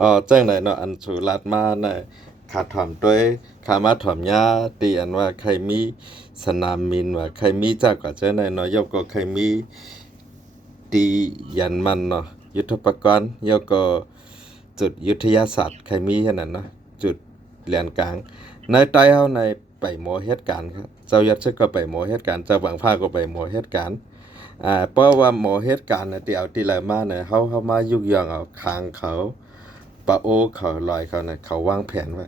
อ๋อจังไหนเนาะอันสุรัตมาน่ะขาถ่อมด้วยขามาถ่อมยาตีอันว่าใครมีสนามบินว่าใครมีจากกว่าจังไหนเนาะยกก็ใครมีตียันมันเนาะยุทธปกรณ์ยกก็จุดยุทธยาศาสตร์ใครมีแค่นั้นเนาะจุดแหลนกลางในใต้เฮาในไปหมอเหตุการณ์ครับเจ้ายัดซึกก็ไปหมอเหตุการณ์เจ้าบางภาคก็ไปหมอเหตุการณ์เพราะว่าหมอเหตุการณ์น่ะที่เอาที่ละมาเนี่ยเฮามายุกย่องเอาคางเขาปะโอเขาลอยเขาน่ะเขาวางแผนไว้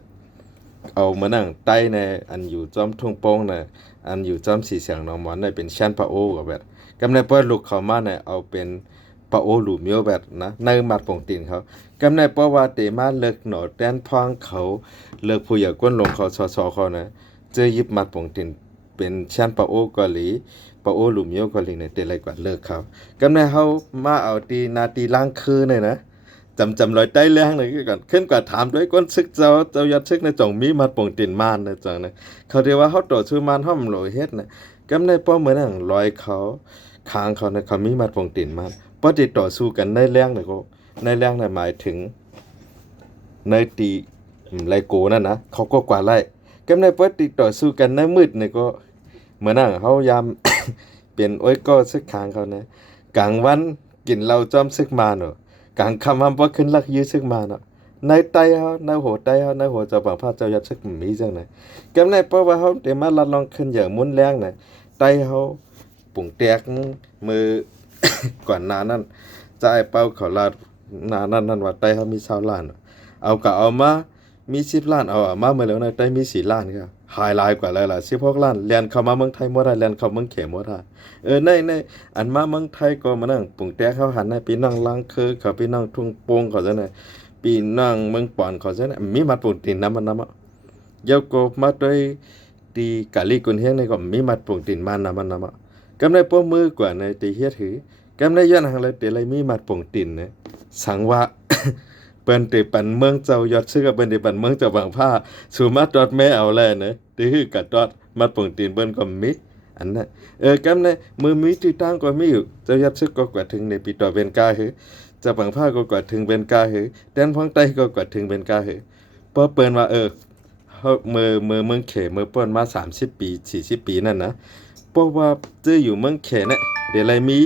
เอามานั่งใต้ในอันอยู่จอมทุ่งโป่งน่ะอันอยู่จอมสีเสียงหนองหมอนได้เป็นชั้นปะโอก็แบบกำในเปิ้นลูกเขามาเนี่ยเอาเป็นปะโอหลูเมียวแบบนะในมัดปงตีนเขากำในเพราะว่าเตมาเลิกหนอแต้นพองเขาเลิกผู้ใหญ่ก้นลงเขาซอเขานะเจอยิบมัดปงตีนเป็นชั้นปะโอเกาหลีปะโอหลูเมียวเกาหลีเนี่ยเตไรกว่าเลิกเขากำในเฮามาเอาตีนาตีล้างคืนเนี่ยนะจำรอยใต้เรื่องเลยก่อนขึ้นกว่าถามด้วยก้นซึกเจ้ายัดซึกในจ่องมีมัดปงตีนมานนะจังนะเขาเรียกว่าเฮาต่อสู้มานห้อมโหลเฮ็ดนะกำในป้อเหมือนนั่งลอยเขาคางเขาเนี่ยเขามีมัดปงตีนมานพอติดต่อสู้กันในเรื่องเนี่ยก็ในเรื่องเนี่ยหมายถึงในตีไรโกนั่นนะเขาก็กว่าไล่กำในพอติดต่อสู้กันในมืดเนี่ยก็เหมือนนั่งเฮายาม เปลี่ยนโอ้ยก็ซึกคางเขานะกลางวันกินเหล้าจอมซึกมาเนาะกลางค่ำบ่ขึ้นลักยื้อซึกมาเนาะในไตเฮาในหัวไตเฮาในหัวเจ้าบางพาเจ้ายัดซึกมีจังได๋กำในเพราะว่าเฮาได้มาลัดลองขึ้นอย่างมุนแรงน่ะไตเฮาปุ่งแตกมือ ก่อนหน้านั้นจะไอ้เป้าเขาลาดหน้านั้นว่าไตเฮามี20ล้านเอาก็เอามามี10ล้านเอามาเมื่อแล้วในไตมี4ล้านครับหายหลายกว่าหลายๆ16ล้านแล่นเข้ามาเมืองไทยบ่ได้แล่นเข้าเมืองเขมบ่ได้ในอันมาเมืองไทยก็มานั่งปุ่งแตกเขาหันให้พี่น้องลังคือเขาพี่น้องทุ่งโป่งเขาจังได๋พี่น้องเมืองปอนเขาจังได๋มีมัดปุ่งตีนนำมันนำเยาก็มาด้วยตีกะลีกุนเฮงนี่ก็มีมัดปุ่งตีนมานำมันนำกำในป้อมือกว่าในตีเฮ็ดหือกำในย้อนหังเลยแต่ไรมีมัดป่งตินนะสังว่า เปิ้นติปันเมืองเจ้ายอดซื้อกับเปิ้นติปันเมืองเจ้าบางผ้าสู่มาตอดแม่เอาแลนะติฮือกะตอดมัดป่งตินเปิ้นก็มีอันนั้นกำในมือมีที่ตั้งก็มีอยู่เจ้ายอดซื้อก็กว่าถึงในปีต่อเป็นกาหือเจ้าบางผ้าก็กว่าถึงเป็นกาหือแดนพ้องใต้ก็กว่าถึงเป็นกาหือพอเปิ้นว่าเฮาเมืองเขเมื่อเปิ้นมา30ปี40ปีนั่นนะเพราะว่าเจออยู่เมืองเขเนี่ยเดี๋ยวไรมี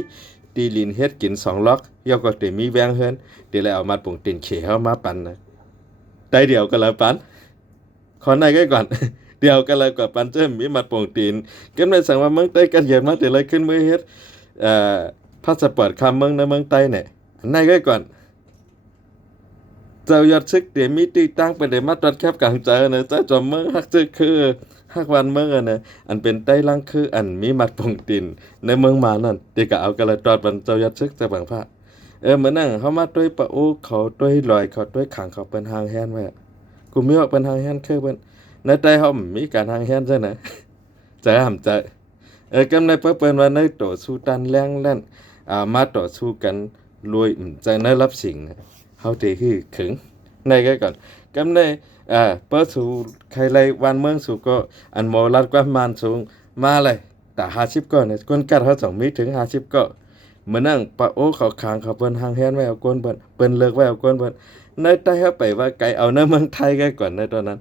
ตีลินเฮ็ดกิน2ล็อกยอก็เตมีแวงเฮินเดี๋ยวไรเอามาปรุงตินเขเฮามาปั่นนะได้เดี๋ยวก็แล้วปั่นขอในก็ก่อน เดี๋ยวก็เลยกว่าปั่นเจอมีมาปรุงตินก็ได้สั่งว่าเมืองใต้กันเหยียดมาเดี๋ยวไรขึ้นมือเฮ็ดพาสปอร์ตคำเมืองในเมืองใต้เนี่ยในก็ก่อนเจ้ายอดซึกเดี๋ยวมีตีตั้งไปเดี๋ยวมาตรวจแคบกลางใจนะเจ้าจอมเมืองฮักซึกคือฮักวันเมืองนะอันเป็นใต้ล่างคืออันมีมัดปงตินในเมืองมานั่นเด็กก็เอากระตอดบันเจ้ายอดซึกจะบางพระเหมือนนั่งเขามาด้วยปะโอเขาด้วยลอยเขาด้วยขังเขาเป็นหางแฮนไว้กูมีว่าเป็นหางแฮนคือเป็นในใจเขามีการหางแฮนใช่ไหมใจห้ามใจกำในเปิ้นว่าในต่อสู้ตันแรงแล่นมาต่อสู้กันรวยใจในรับสิ่งนะเฮาตีคือขึงในก็ก่อนกำในเปิดสู่ใครไรวันเมืองสู่ก็อันหมอรัดกว่ามานสูงมาเลยแต่50ก็เนี่ยคนกัดเขา2มีถึง50ก็เหมือนนั่งปะโอเขาคางเขาเปิ้นหางแฮนไว้เอาก้นเปิ้นเลิกไว้เอาก้นเปิ้นในใต้เฮาไปว่าไกลเอาในเมืองไทยก็ก่อนในตอนนั้น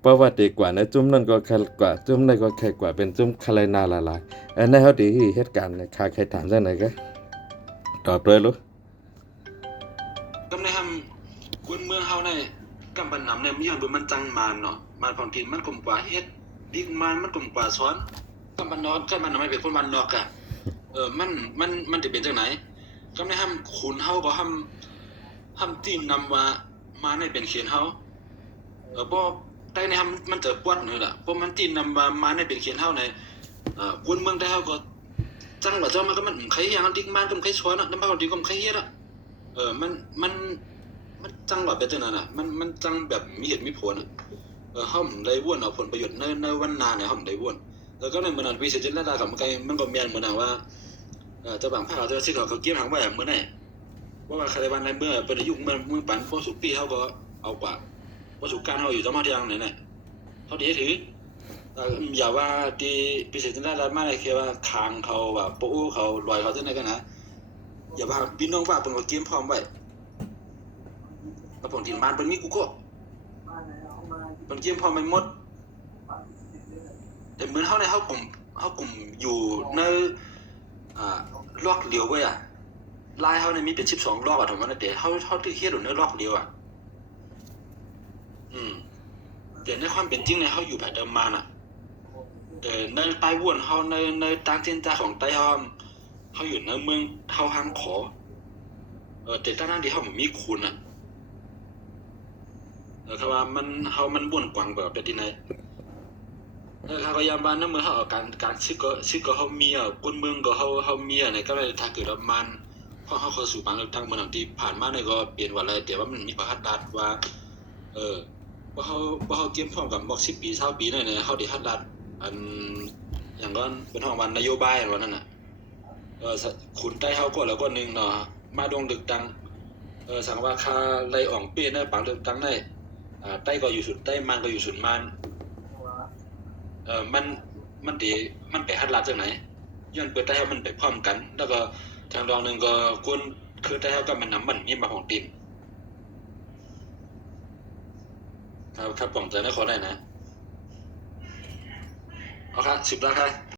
เพราะว่าดีกว่าในจุ่มนั้นก็แค่กว่าจุ่มนั้นก็แค่กว่าเป็นจุ่มคาไลนาลาลายในเฮาดีเหตุการณ์เนี่ยใครถามจังไหนก็ตอบด้วยลูกกำในทำคนเมืองเฮาในกำบันนำในมีอย่างดูมันจังมานเนาะมานของทีมันกลมกว่าเฮ็ดดิกมันกลมกว่าซ้อนกำบันนอกกำบันนำไม่เป็นคนมันนอกอ่ะมันจะเป็นจังไหนกำในทำขุนเฮาก็ทำตีนนำว่ามาในเป็นเขียนเฮาบ่ใต้ในทำมันจะปวดนี่ล่ะเพราะมันตีนนำว่ามาในเป็นเขียนเฮาในคนเมืองใต้เฮาก็จังว่าเจ้ามันก็มันใครอย่างดิกมันก็ใครซ้อนอ่ะนำบ่ดีก็ใครเฮ็ดอ่ะมันจังหวะแบบนั้นน่ะมันจังแบบมีเหตุมีผลอ่ะเฮาได้ว่นเอาผลประโยชน์ในวันหน้าเนี่ยเฮาได้ว่นแล้วก็ในมื้อนั้นวิเศษจิตรดากับมันก็แม่นเหมือนน่ะว่าเจ้าบางภาคเจ้าสิเขาเก็บหางไว้มื้อนั้นว่าใครวันในเมื่อเป็นยุคเมืองปันพอสุปีเฮาก็เอากว่าประสบการณ์เฮาอยู่ตมาที่อย่างนั้นน่ะเฮาดีถืออย่าว่าที่วิเศษจิตรดามาได้แค่ว่าคางเขาว่าโป้เขาลอยเขาจังได๋กันนะอย่าว่าพี่น้องว่าเพิ่นก็เก็บพร้อมไว้ กับของทีมบ้านเป็นมีกูก็เป็นเกี่ยมพอไม่หมดแต่เหมือนเฮาในเฮากลุ่มอยู่ในลอกเดียวไว้ลายเฮาในมีเป็น12ลอกถูกมั้ยแต่เฮาที่เฮ็ดอยู่ในลอกเดียวแต่ในความเป็นจริงในเฮาอยู่แบบเดิมมาแต่ในไต้หวันเฮาในต่างถิ่นของไต้เฮาอยู่ในเมืองเฮาฮังขอแต่ทั้งที่เฮาบ่มีคุณคือว่ามันบ่วนกว้างแบบที่ไหนเขาก็ยามบ้านในเมืองเฮาการซึกก็เฮามีคนเมืองก็เฮามีในก็เลยถ้าเกิดว่ามันพอเฮาเข้าสู่บางเลือกตั้งเมืองที่ผ่านมาเนี่ยก็เปลี่ยนว่าอะไรแต่ว่ามันมีประหัตถ์ว่าบ่เฮาเตรียมพร้อมกับบอก10ปี20ปีเนี่ยเฮาได้หัดรัฐอันอย่างก็เป็นห้องวันนโยบายว่านั่นน่ะขุนใต้เฮาก็แล้วก็นึงเนาะมาดงดึกดังสังว่าค่าไล่อ่องเปี้ยในปางเลือกตั้งได้ใต้ก็อยู่สุดใต้มันก็อยู่สุดมันมันดีมันไปหัดรัฐจังไหนย้อนเปิดใต้เฮามันไปพร้อมกันแล้วก็ทางรองนึงก็คนคือใต้เฮาก็มันนำมันมีมาของตีนครับป้องใจได้ขอได้นะเอาครับ10แล้วครับ